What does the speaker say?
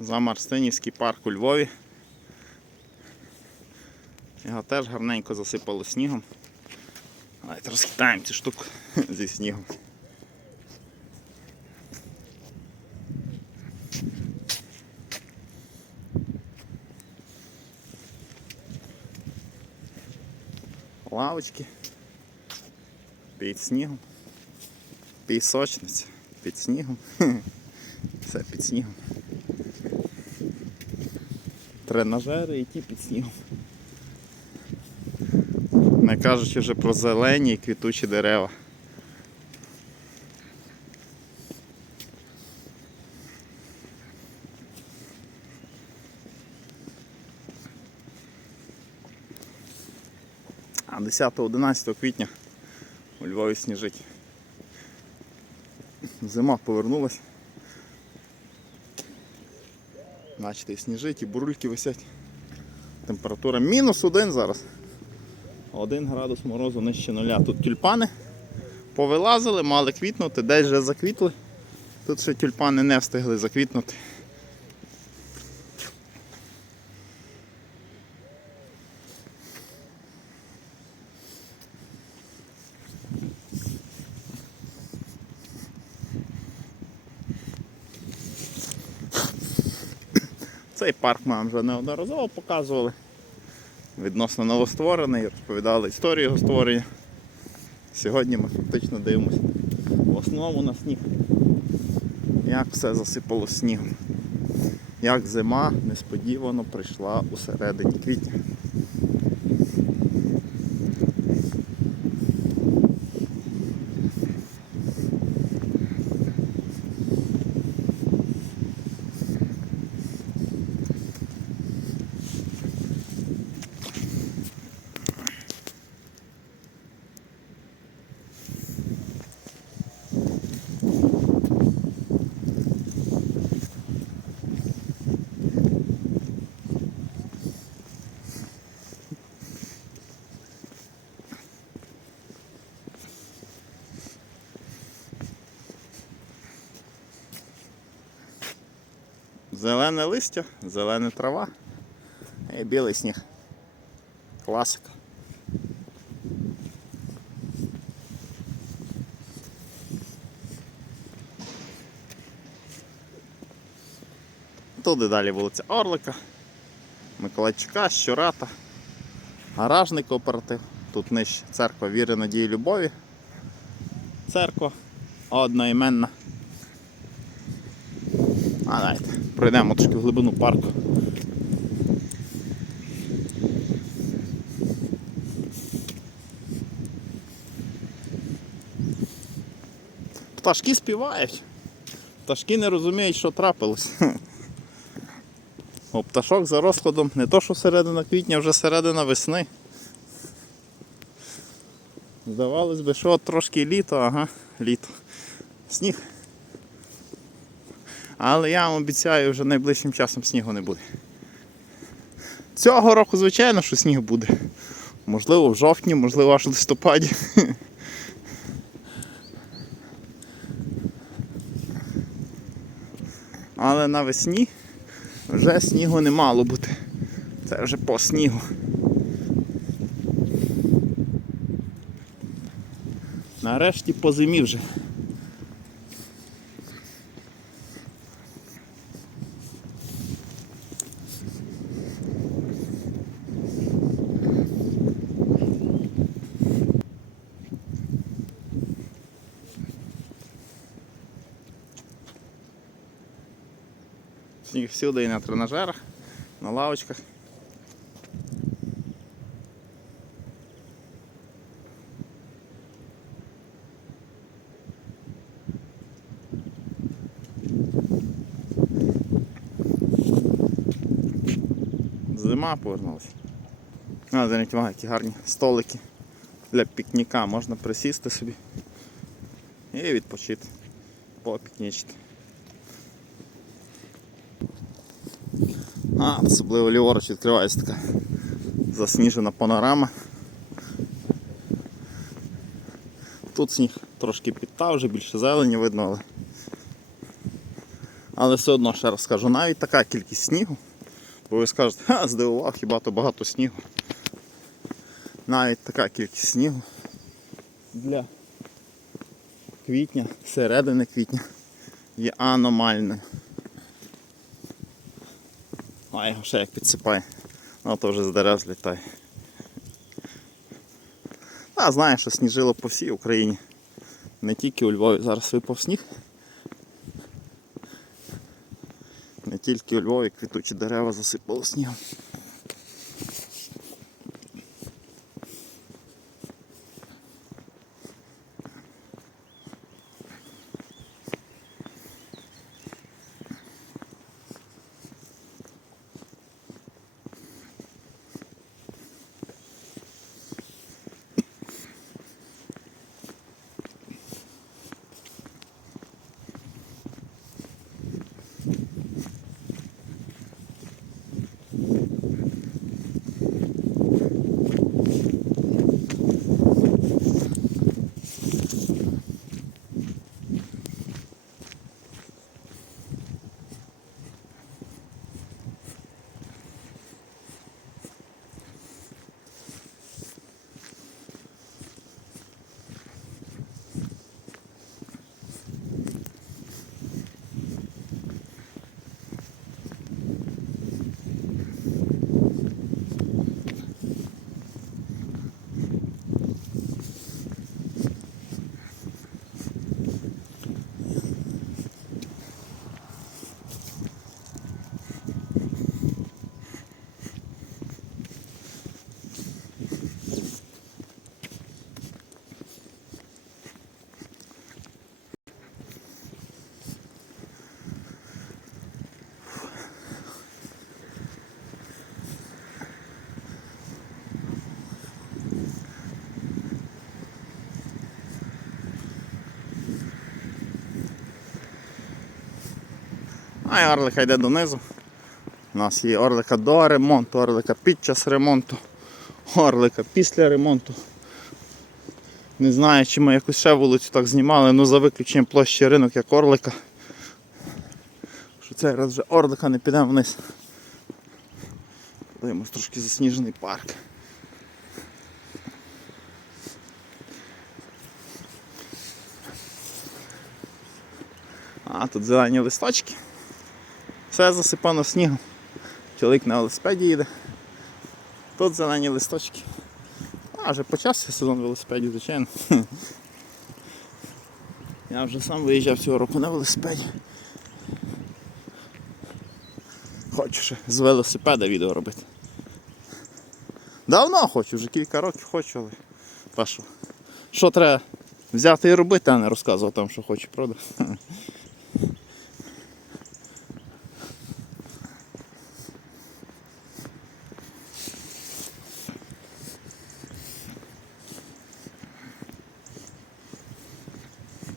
за Марстинівський парк у Львові. Його теж гарненько засипало снігом. Давайте розхитаємо цю штуку зі снігом. Лавочки під снігом. Пісочниця під снігом. Все під снігом. Тренажери і ті під снігом. Не кажучи вже про зелені і квітучі дерева. А 10-11 квітня у Львові сніжить. Зима повернулась. Бачите, сніжить, і бурульки висять. Температура мінус один зараз. Один градус морозу нижче нуля. Тут тюльпани повилазили, мали квітнути, десь вже заквітли. Тут ще тюльпани не встигли заквітнути. Цей парк ми вам вже неодноразово показували. Відносно новостворений, розповідали історію його створення. Сьогодні ми фактично дивимося в основному на сніг. Як все засипало снігом. Як зима несподівано прийшла у середині квітня. Зелене листя, зелена трава і білий сніг. Класика. Туди далі вулиця Орлика, Миколайчука, Щурата, гаражний кооператив. Тут нижче церква віри, надії, любові. Церква одноіменна. А давайте пройдемо трошки в глибину парку. Пташки співають. Пташки не розуміють, що трапилось. О, пташок за розкладом не то, що середина квітня, вже середина весни. Здавалось би, що трошки літо, ага, літо. Сніг. Але я вам обіцяю, вже найближчим часом снігу не буде. Цього року, звичайно, що сніг буде. Можливо, в жовтні, можливо, аж в листопаді. Але навесні вже снігу не мало бути. Це вже по снігу. Нарешті по зимі вже. Сніг всюди і на тренажерах, на лавочках. Зима повернулася. А, зверніть увагу, які гарні столики для пікніка. Можна присісти собі і відпочити, попікнічити. А, особливо ліворуч відкривається така засніжена панорама. Тут сніг трошки підтав, вже більше зелені видно, але Але все одно ще раз скажу, навіть така кількість снігу, бо ви скажете, ха, здивував, хіба то багато снігу. Навіть така кількість снігу для квітня, середини квітня є аномальною. А його ще як підсипає. Ну то вже з дерев злітає. А знаєш, що сніжило по всій Україні. Не тільки у Львові зараз випав сніг. Не тільки у Львові квітучі дерева засипало снігом. А і орлика йде донизу. У нас є орлика до ремонту, орлика під час ремонту, орлика після ремонту. Не знаю, чи ми якусь ще вулицю так знімали, ну за виключенням площі ринок як орлика. Що цей раз вже орлика не піде вниз. Подивимось трошки засніжений парк. А, тут зелені листочки. Все засипано снігом. Чоловік на велосипеді їде. Тут зелені листочки. А, вже почався сезон велосипедів, звичайно. Я вже сам виїжджав цього року на велосипеді. Хочу ще з велосипеда відео робити. Давно хочу, вже кілька років хочу, але що? Що треба взяти і робити, а не розказувати там, що хочу, правда?